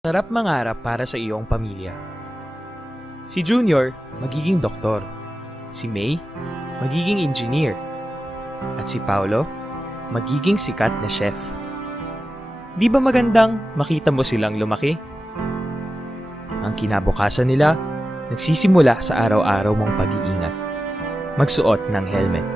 Sarap mangarap para sa iyong pamilya. Si Junior, magiging doktor. Si May, magiging engineer. At si Paolo, magiging sikat na chef. Di ba magandang makita mo silang lumaki? Ang kinabukasan nila, nagsisimula sa araw-araw mong pag-iingat. Magsuot ng helmet.